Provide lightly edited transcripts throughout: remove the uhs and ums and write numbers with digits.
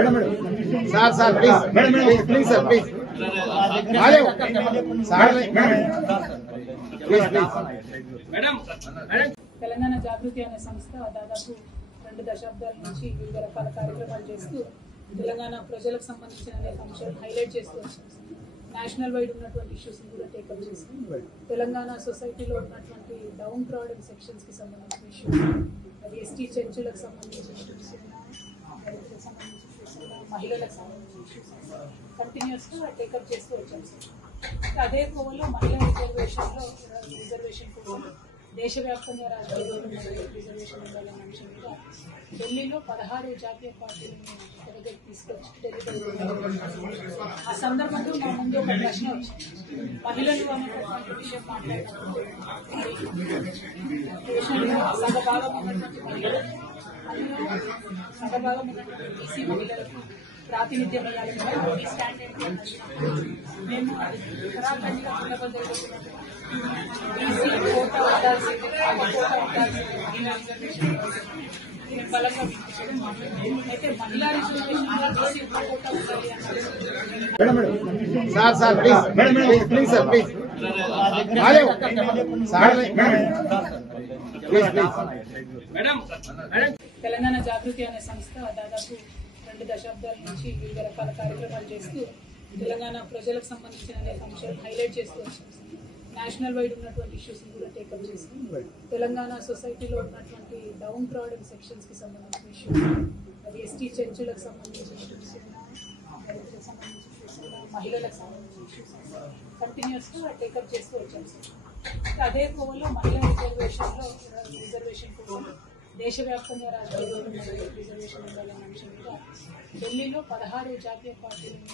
Madam sir sir please madam please sir please Telangana Jagruthi అనే సంస్థ దాదాపు 2 దశాబ్దాల నుంచి వివిధ రకాల కార్యక్రమాలు చేస్తూ తెలంగాణ ప్రజలకు సంబంధించిన అనేక అంశాలు హైలైట్ చేస్తూ వచ్చింది. నేషనల్ వైడ్ ఉన్నటువంటి ఇష్యూస్ కూడా టేకప్ చేస్తుంది. తెలంగాణ సొసైటీలో ఉన్నటువంటి డౌన్ క్రౌడెడ్ సెక్షన్స్ కి సంబంధించిన ఇష్యూస్, అది ఎస్టీ చెంచులకు సంబంధించిన ఇష్యూస్, దళితులకు సంబంధించిన ఇష్యూస్, మహిళలకు సంబంధించిన ఇష్యూస్ కంటిన్యూస్ గా టేకప్ చేస్తూ వచ్చాం. అదే కోవలో మహిళా రిజర్వేషన్ కోసం దేశవ్యాప్తంగా రాజకీయ రిజర్వేషన్ ఉండాలనే అంశం మీద ఢిల్లీలో 16 జాతీయ పార్టీలను దగ్గరికి తీసుకొచ్చి ఆ సందర్భంలో మా ముందు ఒక ప్రశ్న వచ్చింది. మహిళలు అనేటటువంటి విషయం మాట్లాడినప్పుడు సగభాగం ఉన్నటువంటి మహిళలు, అందులో సగభాగం ఉన్నటువంటి బీసీ మహిళలకు ప్రాతినిధ్యం ఇవ్వాలి. స్టాండ్ ఏంటి మేము ఉత్తరాఖండ్గా ఉండబోతున్నటువంటి బీసీ కోట ఉండాల్సింది, కోట ఉండాల్సింది బలంగా అయితే మహిళా రిజర్వేషన్ బీసీ కోట ఉండాలి sir sir please please sir please Telangana Jagruthi అనే సంస్థ దాదాపు 2 దశాబ్దాల నుంచి వివిధ రకాల కార్యక్రమాలు చేస్తూ తెలంగాణ ప్రజలకు సంబంధించిన అనేక అంశాలు హైలైట్ చేస్తూ వచ్చింది. నేషనల్ వైడ్ ఉన్నటువంటి ఇష్యూస్ కూడా టేకప్ చేస్తుంది. తెలంగాణ సొసైటీలో ఉన్నటువంటి డౌన్ క్రౌడెడ్ సెక్షన్స్ కి సంబంధించిన ఇష్యూస్, అది ఎస్టీ చెంచులకు సంబంధించిన ఇష్యూస్, దళితులకు సంబంధించిన ఇష్యూస్, మహిళలకు సంబంధించిన ఇష్యూస్ కంటిన్యూస్ గా టేకప్ చేస్తూ వచ్చాం. అదే కోవలో మహిళా రిజర్వేషన్ కోసం దేశవ్యాప్తంగా రాజకీయ రిజర్వేషన్ ఉండాలనే అంశం మీద ఢిల్లీలో 16 జాతీయ పార్టీలను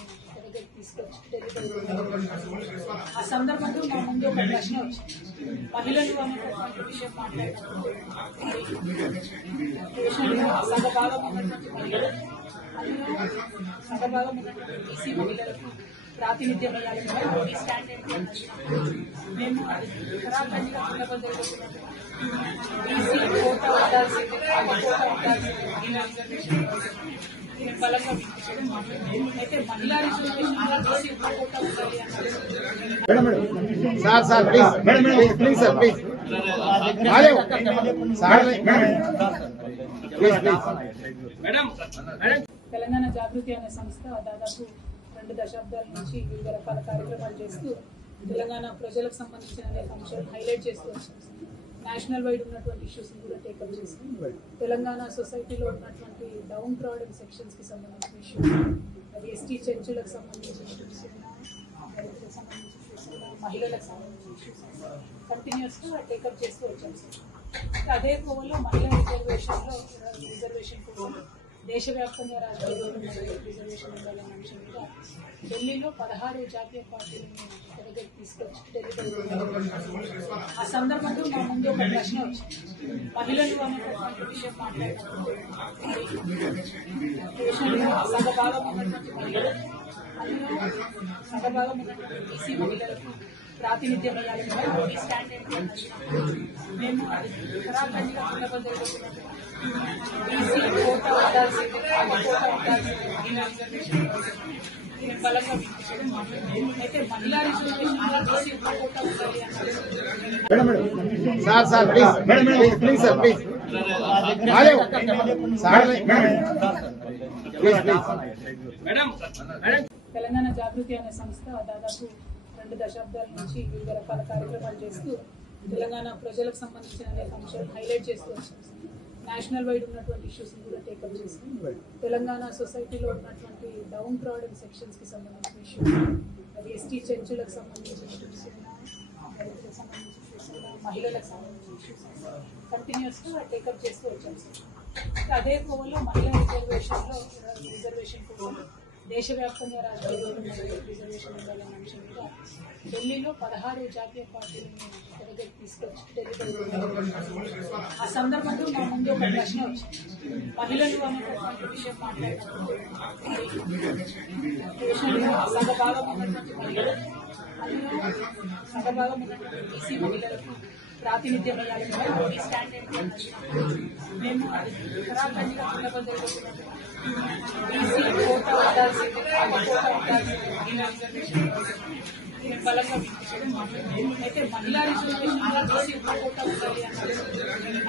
దగ్గరికి తీసుకొచ్చి ఆ సందర్భంలో మా ముందు ఒక ప్రశ్న వచ్చింది. మహిళలు అనేటటువంటి విషయం మాట్లాడినప్పుడు సగభాగం ఉన్నటువంటి మహిళలు, అందులో సగభాగం ఉన్నటువంటి బీసీ మహిళలకు ప్రాతినిధ్యం ఇవ్వాలి. స్టాండ్ ఏంటి మేము ఉత్తరాఖండ్గా ఉండబోతున్నటువంటి బీసీ కోట ఉండాల్సింది, కోట ఉండాల్సింది బలంగా అయితే మహిళా రిజర్వేషన్ బీసీ కోట ఉండాలి sir sir please please sir please Telangana Jagruthi అనే సంస్థ దాదాపు 2 దశాబ్దాల నుంచి వివిధ రకాల కార్యక్రమాలు చేస్తూ తెలంగాణ ప్రజలకు సంబంధించిన అనేక అంశాలు హైలైట్ చేస్తూ వచ్చింది. నేషనల్ వైడ్ ఉన్నటువంటి ఇష్యూస్ కూడా టేకప్ చేస్తుంది. తెలంగాణ సొసైటీలో ఉన్నటువంటి డౌన్ క్రౌడెడ్ సెక్షన్స్ కి సంబంధించిన ఇష్యూస్, అది ఎస్టీ చెంచులకు సంబంధించిన ఇష్యూస్, దళితులకు సంబంధించిన ఇష్యూస్, మహిళలకు సంబంధించిన ఇష్యూస్ కంటిన్యూస్ గా టేకప్ చేస్తూ వచ్చాం. అదే కోవలో మహిళా రిజర్వేషన్ కోసం దేశవ్యాప్తంగా రాజకీయ రిజర్వేషన్ ఉండాలనే అంశం మీద ఢిల్లీలో 16 జాతీయ పార్టీలను దగ్గరికి తీసుకొచ్చి ఆ సందర్భంలో మా ముందు ఒక ప్రశ్న వచ్చింది. మహిళలు అనేటటువంటి విషయం మాట్లాడినప్పుడు సగభాగం ఉన్నటువంటి మహిళలు, అందులో సగభాగం ఉన్నటువంటి బీసీ మహిళలకు ప్రాతినిధ్యం ఇవ్వాలి. స్టాండ్ ఏంటి మేము ఉత్తరాఖండ్గా ఉండబోతున్నటువంటి బీసీ కోట ఉండాల్సింది, కోట ఉండాల్సింది బలంగా అయితే మహిళా రిజర్వేషన్ బీసీ కోట ఉండాలి sir sir please please sir please Telangana Jagruthi అనే సంస్థ దాదాపు 2 దశాబ్దాల నుంచి వివిధ రకాల కార్యక్రమాలు చేస్తూ తెలంగాణ ప్రజలకు సంబంధించిన అనేక అంశాలు హైలైట్ చేస్తూ వచ్చింది. నేషనల్ వైడ్ ఉన్నటువంటి ఇష్యూస్ కూడా టేకప్ చేస్తుంది. తెలంగాణ సొసైటీలో ఉన్నటువంటి డౌన్ క్రౌడెడ్ సెక్షన్స్ కి సంబంధించిన ఇష్యూస్, అది ఎస్టీ చెంచులకు సంబంధించిన ఇష్యూస్, దళితులకు సంబంధించిన ఇష్యూస్, మహిళలకు సంబంధించిన ఇష్యూస్ కంటిన్యూస్ గా టేకప్ చేస్తూ వచ్చాం. అదే కోవలో మహిళా రిజర్వేషన్ కోసం దేశవ్యాప్తంగా రాజకీయ రిజర్వేషన్ ఉండాలనే అంశం మీద ఢిల్లీలో 16 జాతీయ పార్టీలను దగ్గరికి తీసుకొచ్చి ఆ సందర్భంలో మా ముందు ఒక ప్రశ్న వచ్చింది. మహిళలు అనేటటువంటి విషయం మాట్లాడినప్పుడు సగభాగం ఉన్నటువంటి మహిళలు, అందులో సగభాగం ఉన్నటువంటి బీసీ మహిళలకు ప్రాతినిధ్యం ఇవ్వాలి. స్టాండ్ ఏంటి మేము ఉత్తరాఖండ్గా ఉండబోతున్నటువంటి బీసీ ఉండాల్సిందే, ఒక కోట ఉండాల్సిందే, మహిళా రిజర్వేషన్ నేను బలంగా వినిపించడం. అయితే మహిళా రిజర్వేషన్ బీసీ ఒక కోట ఉండాలి అన్నది